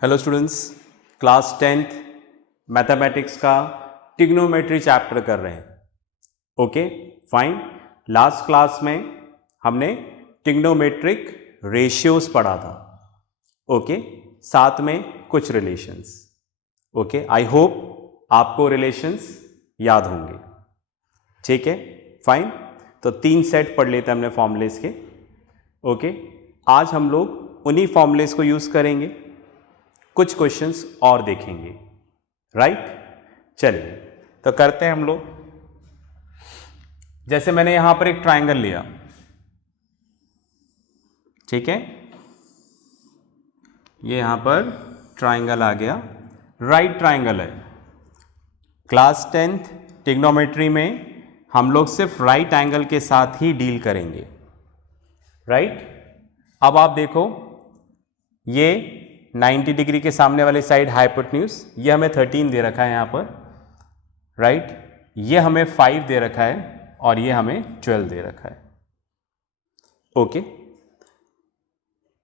Hello students, class 10th mathematics का trigonometry chapter कर रहे हैं। Okay fine. लास्ट क्लास में हमने ट्रिग्नोमेट्रिक रेशियोज पढ़ा था। ओके साथ में कुछ रिलेशंस। ओके आई होप आपको रिलेशंस याद होंगे। ठीक है फाइन। तो 3 सेट पढ़ लेते हैं हमने फॉर्मूलेस के। ओके आज हम लोग उन्हीं फॉर्मूलेस को यूज करेंगे, कुछ क्वेश्चंस और देखेंगे। राइट, चलिए तो करते हैं हम लोग। जैसे मैंने यहां पर एक ट्रायंगल लिया, ठीक है, ये यहां पर ट्रायंगल आ गया, राइट ट्रायंगल है। क्लास 10th ट्रिग्नोमेट्री में हम लोग सिर्फ राइट एंगल के साथ ही डील करेंगे। राइट, अब आप देखो, ये 90 डिग्री के सामने वाली साइड हाइपोटेन्यूज, ये हमें 13 दे रखा है यहाँ पर। राइट, ये हमें 5 दे रखा है और ये हमें 12 दे रखा है। ओके,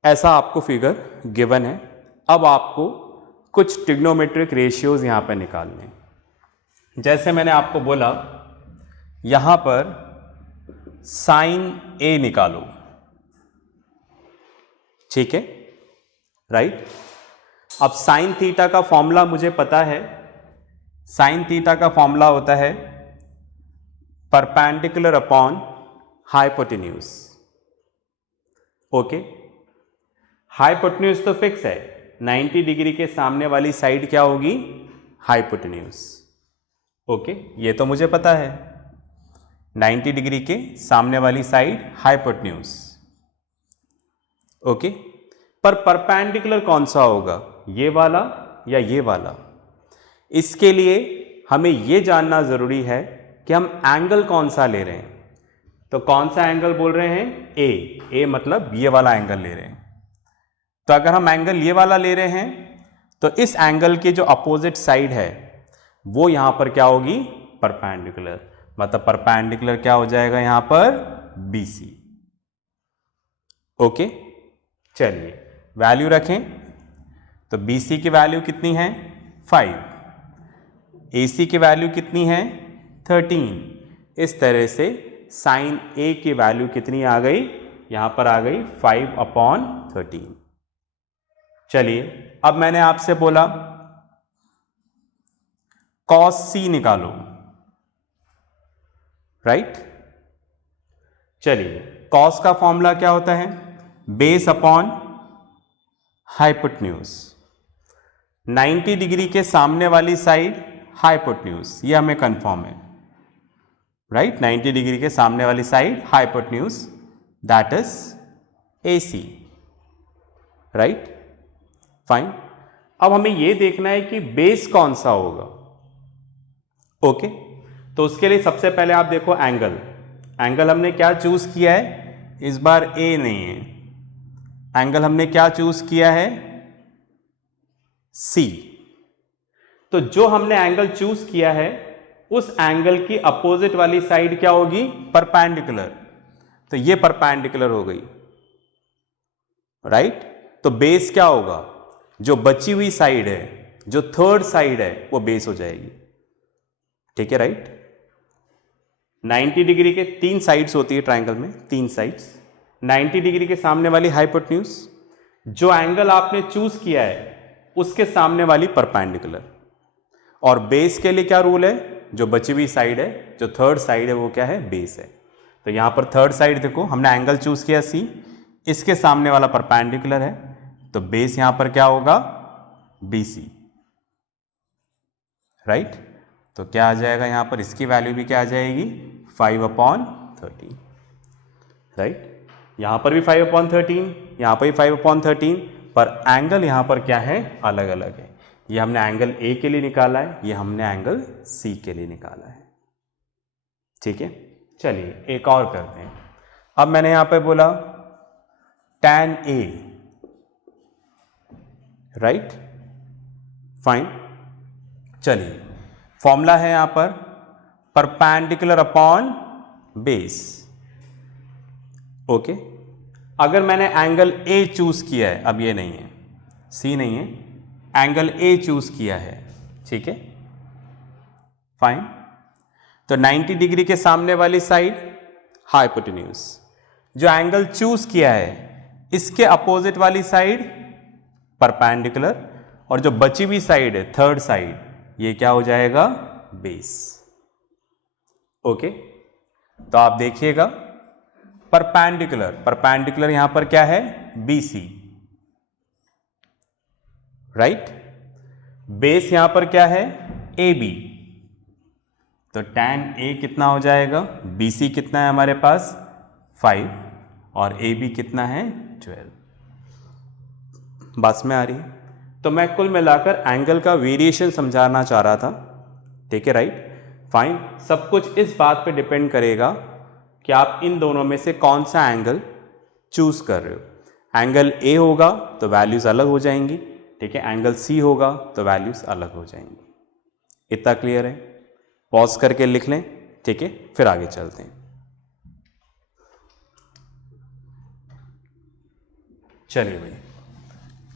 ऐसा आपको फिगर गिवन है। अब आपको कुछ ट्रिग्नोमेट्रिक रेशियोज यहाँ पर निकालने हैं। जैसे मैंने आपको बोला, यहाँ पर साइन ए निकालो, ठीक है, राइट। अब साइन थीटा का फॉर्मूला मुझे पता है। साइन थीटा का फॉर्मूला होता है perpendicular upon hypotenuse. Okay, hypotenuse तो फिक्स है, 90 डिग्री के सामने वाली साइड क्या होगी, हाइपोटेन्यूज। ओके, ये तो मुझे पता है, 90 डिग्री के सामने वाली साइड हाइपोटेन्यूज। ओके, पर परपेंडिकुलर कौन सा होगा, ये वाला या ये वाला? इसके लिए हमें यह जानना जरूरी है कि हम एंगल कौन सा ले रहे हैं। तो कौन सा एंगल बोल रहे हैं, ए मतलब ये वाला एंगल ले रहे हैं। तो अगर हम एंगल ये वाला ले रहे हैं तो इस एंगल के जो अपोजिट साइड है वो यहां पर क्या होगी, परपेंडिकुलर। मतलब परपेंडिकुलर क्या हो जाएगा यहां पर, BC। ओके, चलिए वैल्यू रखें। तो BC की वैल्यू कितनी है, 5। AC की वैल्यू कितनी है, 13। इस तरह से साइन A की वैल्यू कितनी आ गई, यहां पर आ गई 5/13। चलिए अब मैंने आपसे बोला cos C निकालो, राइट। चलिए cos का फॉर्मूला क्या होता है, बेस अपॉन हाइपोटेन्यूज। 90 डिग्री के सामने वाली साइड हाइपोटेन्यूज, ये हमें कंफर्म है, राइट। 90 डिग्री के सामने वाली side hypotenuse, that is AC, right, fine. अब हमें यह देखना है कि बेस कौन सा होगा। ओके, तो उसके लिए सबसे पहले आप देखो एंगल हमने क्या चूज किया है, इस बार A नहीं है, एंगल हमने क्या चूज किया है, C। तो जो हमने एंगल चूज किया है उस एंगल की अपोजिट वाली साइड क्या होगी, परपेंडिकुलर। तो ये परपेंडिकुलर हो गई, राइट। तो बेस क्या होगा, जो बची हुई साइड है, जो थर्ड साइड है वो बेस हो जाएगी, ठीक है, राइट। 90 डिग्री के 3 साइड्स होती है ट्रायंगल में, 3 साइड्स। 90 डिग्री के सामने वाली हाइपोटेन्यूज, जो एंगल आपने चूज किया है उसके सामने वाली परपेंडिकुलर, और बेस के लिए क्या रूल है, जो बची हुई साइड है, जो थर्ड साइड है वो क्या है, बेस है। तो यहां पर थर्ड साइड देखो, हमने एंगल चूज किया C, इसके सामने वाला परपेंडिकुलर है, तो बेस यहां पर क्या होगा, BC, राइट। तो क्या आ जाएगा यहां पर, इसकी वैल्यू भी क्या आ जाएगी, 5/13, राइट। यहां पर भी 5/13, यहां पर भी 5/13, पर एंगल यहां पर क्या है, अलग अलग है। ये हमने एंगल A के लिए निकाला है, ये हमने एंगल C के लिए निकाला है, ठीक है। चलिए एक और करते हैं। अब मैंने यहां पर बोला tan A, राइट, फाइन। चलिए फॉर्मूला है यहां पर परपेंडिकुलर अपॉन बेस। ओके, अगर मैंने एंगल A चूज किया है, अब ये नहीं है, C नहीं है, एंगल ए चूज किया है, ठीक है, फाइन। तो 90 डिग्री के सामने वाली साइड हाइपोटेन्यूज, जो एंगल चूज किया है इसके अपोजिट वाली साइड परपेंडिकुलर, और जो बची हुई साइड है थर्ड साइड, ये क्या हो जाएगा, बेस। ओके, तो आप देखिएगा परपेंडिकुलर, परपेंडिकुलर यहां पर क्या है, BC, राइट। बेस यहां पर क्या है, AB, तो tan A कितना हो जाएगा, BC कितना है हमारे पास 5 और AB कितना है 12। बात में आ रही है। तो मैं कुल मिलाकर एंगल का वेरिएशन समझाना चाह रहा था, ठीक है, राइट, फाइन। सब कुछ इस बात पे डिपेंड करेगा कि आप इन दोनों में से कौन सा एंगल चूज कर रहे हो। एंगल A होगा तो वैल्यूज अलग हो जाएंगी, ठीक है, एंगल C होगा तो वैल्यूज अलग हो जाएंगी। इतना क्लियर है? पॉज करके लिख लें, ठीक है, फिर आगे चलते हैं। चलिए भाई,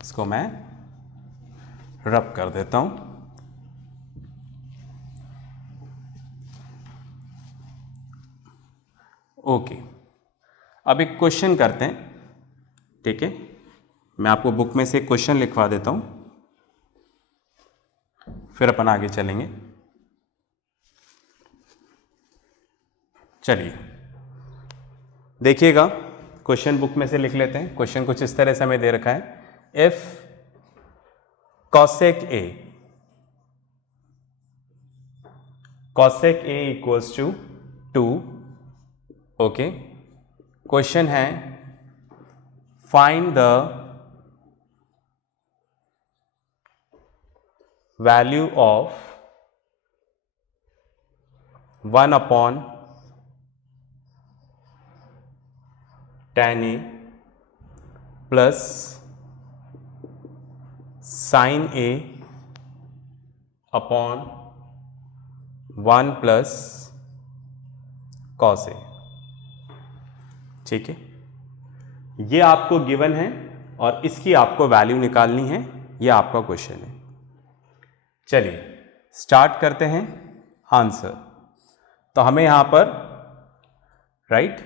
इसको मैं रब कर देता हूं। ओके, अब एक क्वेश्चन करते हैं, ठीक है, मैं आपको बुक में से एक क्वेश्चन लिखवा देता हूं, फिर अपन आगे चलेंगे। चलिए देखिएगा, क्वेश्चन बुक में से लिख लेते हैं। क्वेश्चन कुछ इस तरह से हमें दे रखा है, if cosec A equals to 2, okay, question है find the value of 1/tan A plus sin A upon 1 plus cos A, ठीक है। ये आपको गिवन है और इसकी आपको वैल्यू निकालनी है, ये आपका क्वेश्चन है। चलिए स्टार्ट करते हैं आंसर। तो हमें यहां पर right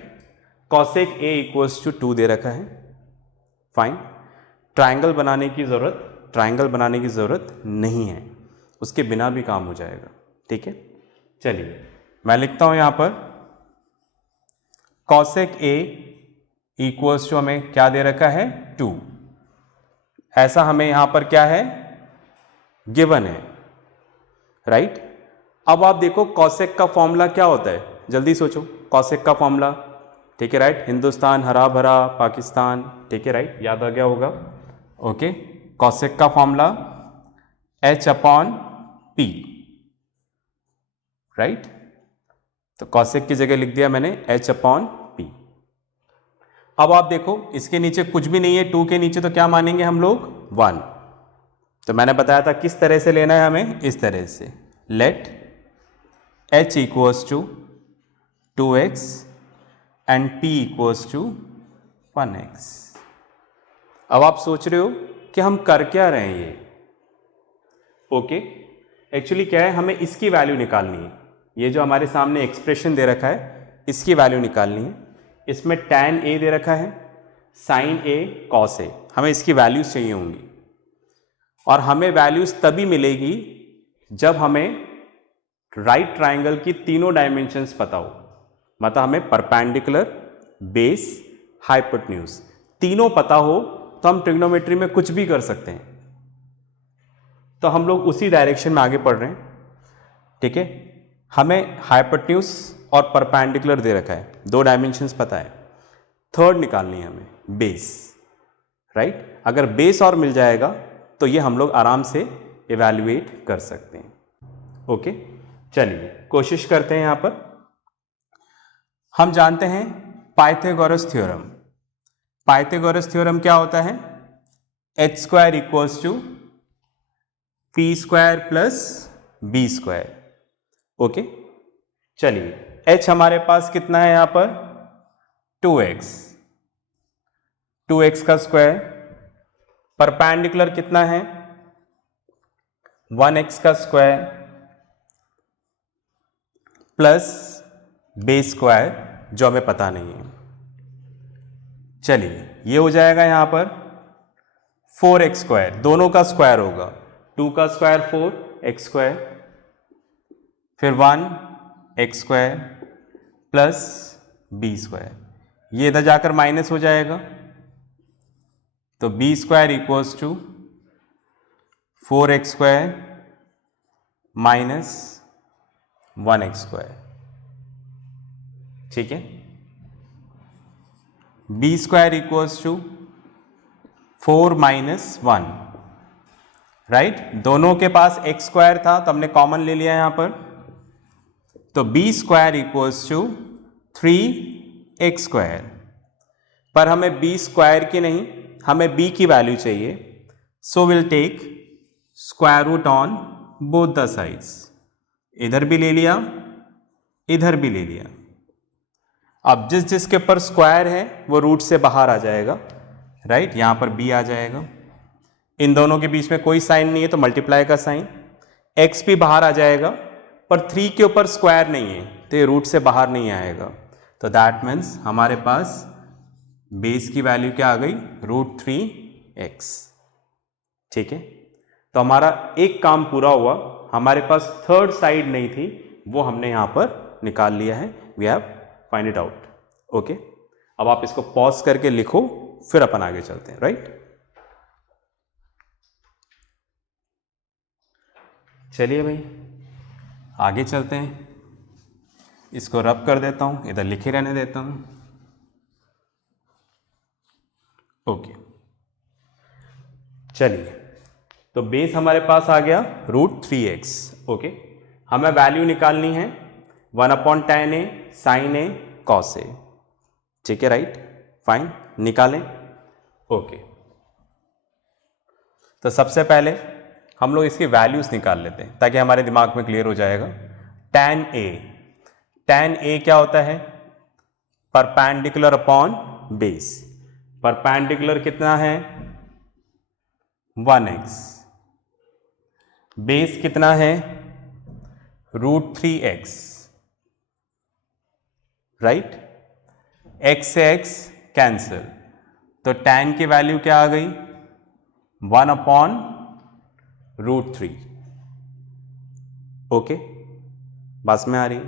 cosec A equals to 2 दे रखा है, फाइन। ट्रायंगल बनाने की जरूरत नहीं है, उसके बिना भी काम हो जाएगा, ठीक है। चलिए मैं लिखता हूं यहां पर cosec A इक्वल्स टू हमें क्या दे रखा है 2, ऐसा हमें यहां पर क्या है गिवन है, राइट। अब आप देखो cosec का फॉर्मूला क्या होता है, जल्दी सोचो। cosec का फॉर्मूला, ठीक है, राइट, हिंदुस्तान हरा भरा पाकिस्तान, ठीक है, राइट, याद आ गया होगा। ओके, cosec का फॉर्मूला H/P, राइट। तो cosec की जगह लिख दिया मैंने H/P। अब आप देखो इसके नीचे कुछ भी नहीं है, 2 के नीचे, तो क्या मानेंगे हम लोग 1। तो मैंने बताया था किस तरह से लेना है हमें, इस तरह से, let H equals to 2x and P equals to 1x। अब आप सोच रहे हो कि हम कर क्या रहे हैं ये, ओके, एक्चुअली क्या है, हमें इसकी वैल्यू निकालनी है। ये जो हमारे सामने एक्सप्रेशन दे रखा है इसकी वैल्यू निकालनी है। इसमें tan A दे रखा है, sin A, cos A, हमें इसकी वैल्यूज चाहिए होंगी। और हमें वैल्यूज तभी मिलेगी जब हमें राइट ट्रायंगल की तीनों डायमेंशंस पता हो, मतलब हमें परपेंडिकुलर, बेस, हाइपोटेन्यूज तीनों पता हो, तो हम ट्रिग्नोमेट्री में कुछ भी कर सकते हैं। तो हम लोग उसी डायरेक्शन में आगे बढ़ रहे हैं, ठीक है। हमें हाइपोटेन्यूज और परपेंडिकुलर दे रखा है, 2 डायमेंशंस पता है। थर्ड निकालनी है हमें बेस, राइट। अगर बेस और मिल जाएगा तो ये हम लोग आराम से इवैल्यूएट कर सकते हैं, ओके। चलिए कोशिश करते हैं। यहां पर हम जानते हैं पाइथागोरस थ्योरम। पाइथागोरस थ्योरम क्या होता है, h² equals to p² plus b², okay. चलिए h हमारे पास कितना है यहां पर 2x, 2x का स्क्वायर, परपेंडिकुलर कितना है 1x का स्क्वायर प्लस बेस स्क्वायर जो हमें पता नहीं है। चलिए ये हो जाएगा यहां पर 4x स्क्वायर, दोनों का स्क्वायर होगा, 2 का स्क्वायर 4x स्क्वायर, फिर 1x square plus b square, ये इधर जाकर माइनस हो जाएगा, तो b square equals to 4x square minus 1x square. ठीक है, b square equals to 4 minus 1, right. दोनों के पास x स्क्वायर था तो हमने कॉमन ले लिया यहां पर, तो b square equals to 3x square. पर हमें b स्क्वायर की नहीं, हमें b की वैल्यू चाहिए, so will take square root on both the sides. इधर भी ले लिया, इधर भी ले लिया। अब जिस जिसके ऊपर स्क्वायर है वो रूट से बाहर आ जाएगा, राइट। यहां पर b आ जाएगा, इन दोनों के बीच में कोई साइन नहीं है तो मल्टीप्लाई का साइन, x भी बाहर आ जाएगा, पर 3 के ऊपर स्क्वायर नहीं है तो ये रूट से बाहर नहीं आएगा, तो दैट मीन्स हमारे पास बेस की वैल्यू क्या आ गई, √3x। ठीक है, तो हमारा एक काम पूरा हुआ, हमारे पास थर्ड साइड नहीं थी, वो हमने यहां पर निकाल लिया है, we have find it out. Okay, अब आप इसको पॉज करके लिखो, फिर अपन आगे चलते हैं, राइट। चलिए भाई आगे चलते हैं, इसको रब कर देता हूं, इधर लिखे रहने देता हूं। ओके, चलिए, तो बेस हमारे पास आ गया √3x। ओके, हमें वैल्यू निकालनी है 1/tan a sin a cos a। ठीक है, राइट, फाइन, निकालें। ओके, तो सबसे पहले हम लोग इसकी वैल्यूज निकाल लेते हैं ताकि हमारे दिमाग में क्लियर हो जाएगा। tan a क्या होता है, परपेंडिकुलर अपॉन बेस। परपेंडिकुलर कितना है 1x, बेस कितना है √3x, राइट। x से x कैंसिल, तो tan की वैल्यू क्या आ गई 1/√3। ओके, बस में आ रही है।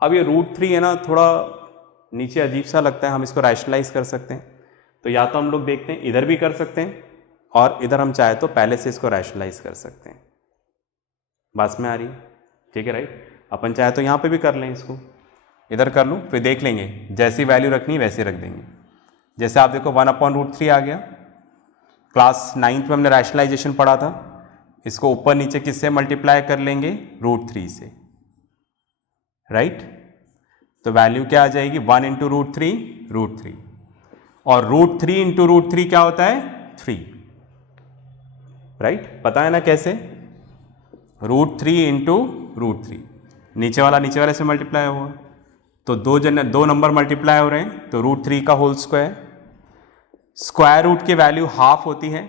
अब ये √3 है ना, थोड़ा नीचे अजीब सा लगता है, हम इसको रैशनलाइज कर सकते हैं, तो या तो हम लोग देखते हैं इधर भी कर सकते हैं, और इधर हम चाहे तो पहले से इसको रैशनलाइज कर सकते हैं। बस में आ रही है, ठीक है, राइट। अपन चाहे तो यहाँ पे भी कर लें, इसको इधर कर लूँ, फिर देख लेंगे, जैसी वैल्यू रखनी वैसे रख देंगे। जैसे आप देखो 1/√3 आ गया, क्लास 9th में हमने रैशनलाइजेशन पढ़ा था, इसको ऊपर नीचे किससे मल्टीप्लाई कर लेंगे √3 से, राइट। तो वैल्यू क्या आ जाएगी 1 × √3, और √3 × √3 क्या होता है 3, राइट। पता है ना कैसे, √3 × √3, नीचे वाले से मल्टीप्लाई हुआ, तो दो नंबर मल्टीप्लाई हो रहे हैं, तो √3 का होल स्क्वायर। स्क्वायर रूट की वैल्यू हाफ होती है,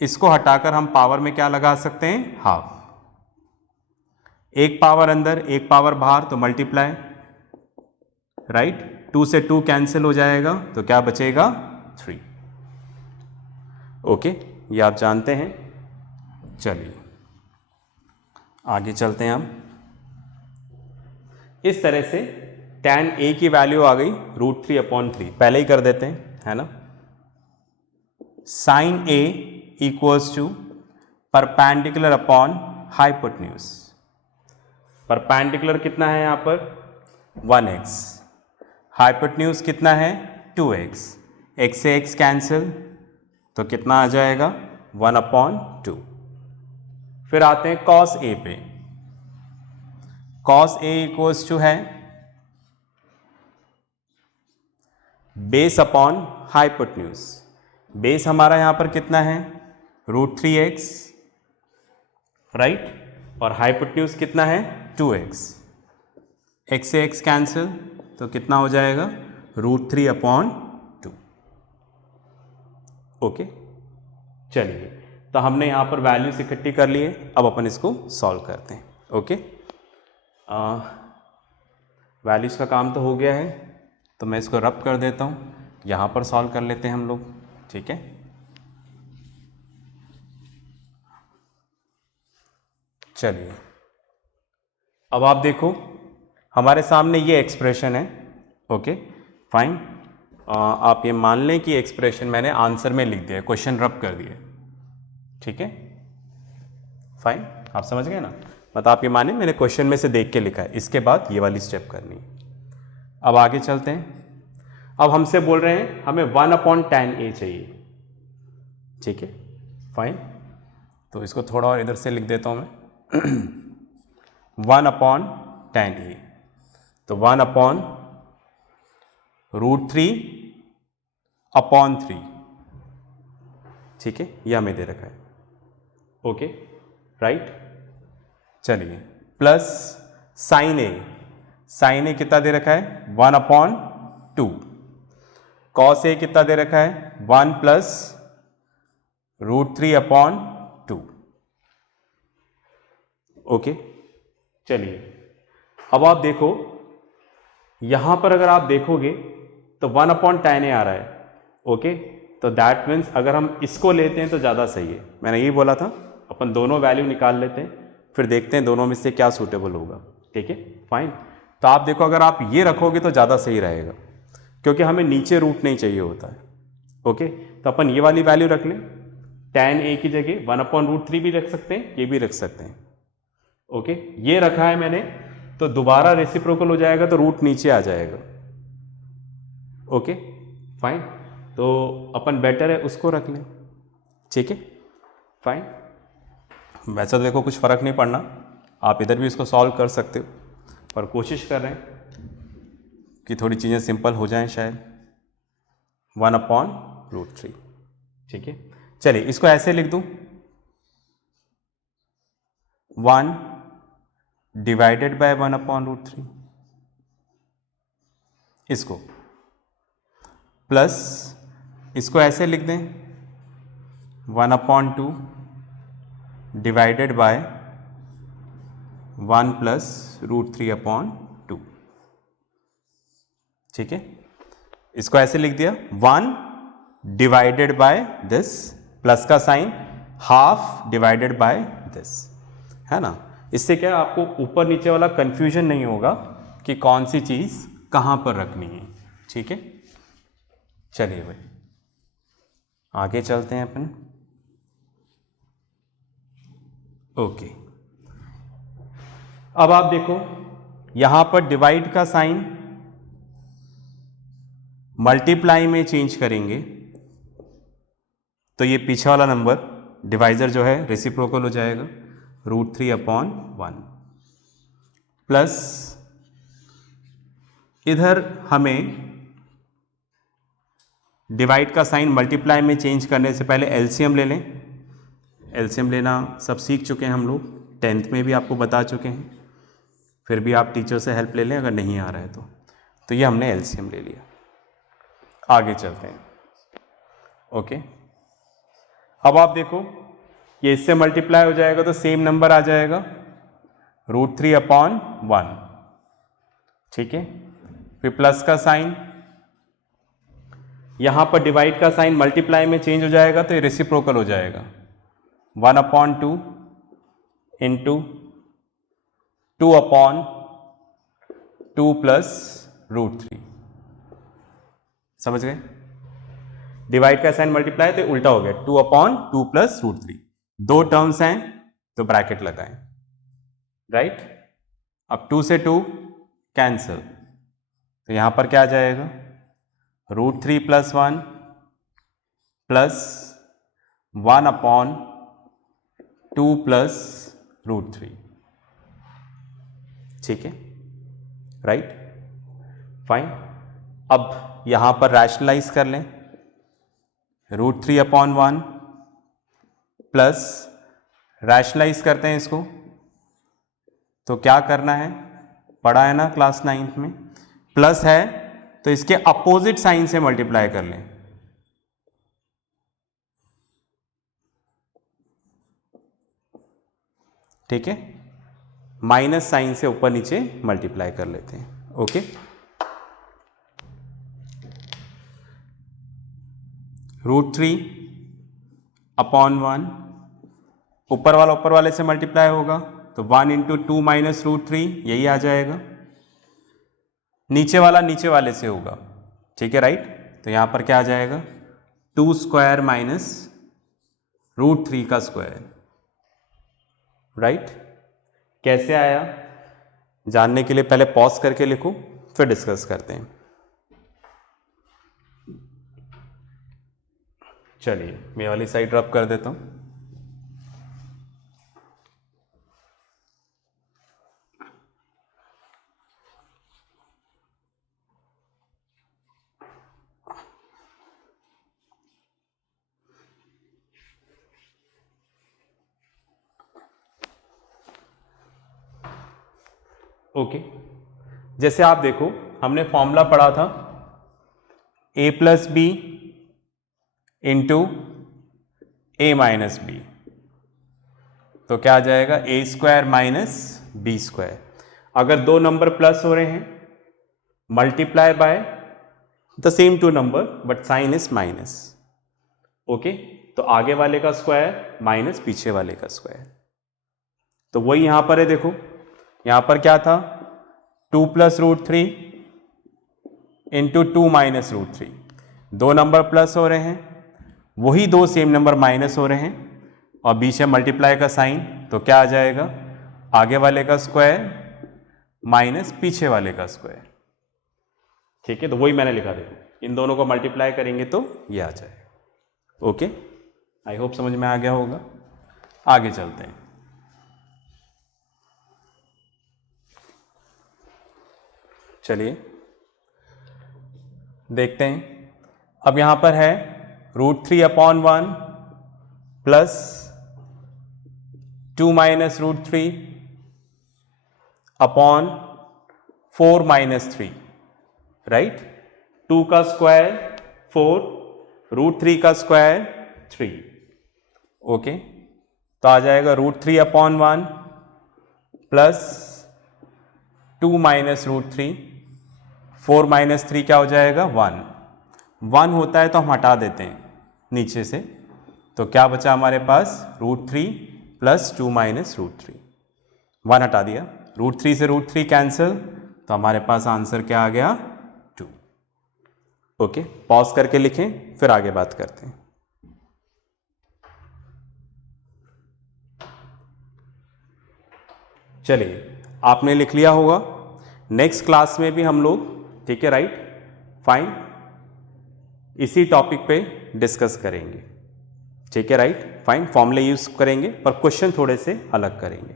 इसको हटाकर हम पावर में क्या लगा सकते हैं, हाफ। एक पावर अंदर एक पावर बाहर, तो मल्टीप्लाई, राइट। 2 से 2 कैंसिल हो जाएगा, तो क्या बचेगा 3। ओके, ये आप जानते हैं। चलिए आगे चलते हैं हम। इस तरह से tan a की वैल्यू आ गई √3/3, पहले ही कर देते हैं, है ना। sin a equals to perpendicular upon hypotenuse. Perpendicular कितना है यहां पर 1x, हाइपोटेन्यूज कितना है 2x, x से x कैंसिल, तो कितना आ जाएगा 1/2। फिर आते हैं cos a पे, cos a इक्वल्स टू है बेस अपॉन हाइपोटेन्यूज। बेस हमारा यहां पर कितना है √3x, राइट, और हाइपोटेन्यूज कितना है 2x, x से x कैंसिल, तो कितना हो जाएगा √3/2। ओके, चलिए, तो तो हमने यहाँ पर वैल्यूज इकट्ठी कर लिए, अब अपन इसको सॉल्व करते हैं। ओके, वैल्यूज का काम तो हो गया है, तो मैं इसको रब कर देता हूँ, यहाँ पर सॉल्व कर लेते हैं हम लोग। ठीक है, चलिए अब आप देखो हमारे सामने ये एक्सप्रेशन है। ओके फाइन, आप ये मान लें कि एक्सप्रेशन मैंने आंसर में लिख दिया, क्वेश्चन रब कर दिया। ठीक है फाइन, आप समझ गए ना, मतलब आप ये माने मैंने क्वेश्चन में से देख के लिखा है, इसके बाद ये वाली स्टेप करनी है। अब आगे चलते हैं। अब हमसे बोल रहे हैं हमें 1/10A चाहिए। ठीक है फाइन, तो इसको थोड़ा और इधर से लिख देता हूं मैं 1/10A, तो 1/√3/3। ठीक है, ये हमें दे रखा है। ओके राइट, चलिए प्लस साइन ए, साइन ए कितना दे रखा है 1/2, कॉस ए कितना दे रखा है 1 + √3/2। ओके चलिए अब आप देखो यहां पर अगर आप देखोगे तो 1/10A आ रहा है। ओके, तो दैट मीन्स अगर हम इसको लेते हैं तो ज़्यादा सही है। मैंने यही बोला था, अपन दोनों वैल्यू निकाल लेते हैं, फिर देखते हैं दोनों में से क्या सूटेबल होगा। ठीक है फाइन, तो आप देखो अगर आप ये रखोगे तो ज़्यादा सही रहेगा, क्योंकि हमें नीचे रूट नहीं चाहिए होता है। ओके, तो अपन ये वाली वैल्यू रख लें, tan A की जगह 1/√3 भी रख सकते हैं, ये भी रख सकते हैं। ओके, ये रखा है मैंने, तो दोबारा रेसिप्रोकल हो जाएगा तो रूट नीचे आ जाएगा। ओके फाइन, तो अपन बेटर है उसको रख लें। ठीक है फाइन, वैसे तो देखो कुछ फ़र्क नहीं पड़ना, आप इधर भी इसको सॉल्व कर सकते हो, पर कोशिश कर रहे हैं कि थोड़ी चीज़ें सिंपल हो जाएं शायद। 1/√3। ठीक है, चलिए इसको ऐसे लिख दूं, 1 डिवाइडेड बाय 1/√3, इसको प्लस इसको ऐसे लिख दें 1/2 डिवाइडेड बाय 1 + √3/2। ठीक है, इसको ऐसे लिख दिया 1 डिवाइडेड बाय दिस, प्लस का sign, half divided by this, है ना। इससे क्या आपको ऊपर नीचे वाला कंफ्यूजन नहीं होगा कि कौन सी चीज कहां पर रखनी है। ठीक है, चलिए भाई आगे चलते हैं अपन। ओके, अब आप देखो यहां पर डिवाइड का साइन मल्टीप्लाई में चेंज करेंगे तो ये पीछे वाला नंबर डिवाइजर जो है रेसिप्रोकल हो जाएगा, √3/1 प्लस इधर हमें डिवाइड का साइन मल्टीप्लाई में चेंज करने से पहले एलसीएम ले लें। एलसीएम लेना सब सीख चुके हैं हम लोग, 10th में भी आपको बता चुके हैं, फिर भी आप टीचर से हेल्प ले लें अगर नहीं आ रहा है तो ये हमने एलसीएम ले लिया। आगे चलते हैं। ओके, अब आप देखो ये इससे मल्टीप्लाई हो जाएगा तो सेम नंबर आ जाएगा √3/1। ठीक है, फिर प्लस का साइन, यहां पर डिवाइड का साइन मल्टीप्लाई में चेंज हो जाएगा तो ये रेसिप्रोकल हो जाएगा, 1/2 इंटू 2/2 प्लस √3। समझ गए, डिवाइड का साइन मल्टीप्लाई तो उल्टा हो गया, 2/2 प्लस √3। दो टर्म्स हैं तो ब्रैकेट लगाएं, राइट। अब 2 से 2 कैंसिल, तो यहां पर क्या आ जाएगा √3+1 प्लस 1/2 प्लस √3। ठीक है, राइट फाइन। अब यहां पर रैशनलाइज कर लें, √3/1 प्लस रैशनलाइज करते हैं इसको, तो क्या करना है, पढ़ा है ना क्लास 9th में, प्लस है तो इसके अपोजिट साइन से मल्टीप्लाई कर लें। ठीक है, माइनस साइन से ऊपर नीचे मल्टीप्लाई कर लेते हैं। ओके, √3 अपॉन 1, ऊपर वाले से मल्टीप्लाई होगा तो 1 इंटू 2 माइनस √3 यही आ जाएगा। नीचे वाले से होगा, ठीक है, राइट। तो यहां पर क्या आ जाएगा, 2 स्क्वायर माइनस √3 का स्क्वायर, राइट। कैसे आया जानने के लिए पहले पॉज करके लिखो, फिर डिस्कस करते हैं। चलिए मैं वाली साइड रब कर देता हूं। ओके, जैसे आप देखो हमने फॉर्मूला पढ़ा था a plus b into a minus b, तो क्या आ जाएगा a square minus b square. अगर दो नंबर प्लस हो रहे हैं, multiply by the same two number but sign is minus. Okay, तो आगे वाले का स्क्वायर माइनस पीछे वाले का स्क्वायर, तो वही यहां पर है। देखो यहां पर क्या था, 2 प्लस √3 इंटू 2 माइनस √3, दो नंबर प्लस हो रहे हैं, वही दो सेम नंबर माइनस हो रहे हैं और बीच में मल्टीप्लाई का साइन, तो क्या आ जाएगा, आगे वाले का स्क्वायर माइनस पीछे वाले का स्क्वायर। ठीक है, तो वही मैंने लिखा, देखो इन दोनों को मल्टीप्लाई करेंगे तो ये आ जाएगा। ओके, आई होप समझ में आ गया होगा। आगे चलते हैं। चलिए देखते हैं, अब यहां पर है √3 upon 1 plus 2 minus √3 upon 4 minus 3, right. 2 का स्क्वायर 4, √3 का स्क्वायर 3। ओके, तो आ जाएगा √3 अपॉन 1 प्लस 2 माइनस √3, 4 माइनस 3 क्या हो जाएगा, 1 होता है तो हम हटा देते हैं नीचे से, तो क्या बचा हमारे पास, √3 प्लस 2 माइनस √3, 1 हटा दिया, √3 से √3 कैंसिल, तो हमारे पास आंसर क्या आ गया, 2। ओके, पॉज करके लिखें फिर आगे बात करते हैं। चलिए आपने लिख लिया होगा, नेक्स्ट क्लास में भी हम लोग, ठीक है, राइट, फाइन, इसी टॉपिक पे डिस्कस करेंगे। ठीक है, राइट, फाइन, फॉर्मूले यूज करेंगे पर क्वेश्चन थोड़े से अलग करेंगे।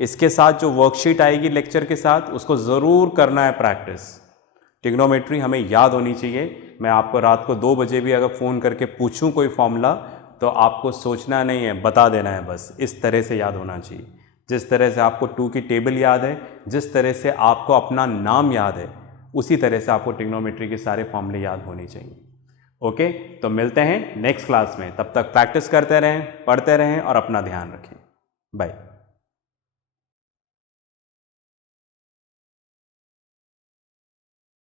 इसके साथ जो वर्कशीट आएगी लेक्चर के साथ, उसको ज़रूर करना है प्रैक्टिस। ट्रिग्नोमेट्री हमें याद होनी चाहिए। मैं आपको रात को 2 बजे भी अगर फ़ोन करके पूछूं कोई फॉर्मूला, तो आपको सोचना नहीं है, बता देना है बस। इस तरह से याद होना चाहिए, जिस तरह से आपको 2 की टेबल याद है, जिस तरह से आपको अपना नाम याद है, उसी तरह से आपको ट्रिग्नोमेट्री के सारे फॉर्मूले याद होने चाहिए। ओके, तो मिलते हैं नेक्स्ट क्लास में। तब तक प्रैक्टिस करते रहें, पढ़ते रहें और अपना ध्यान रखें। बाय।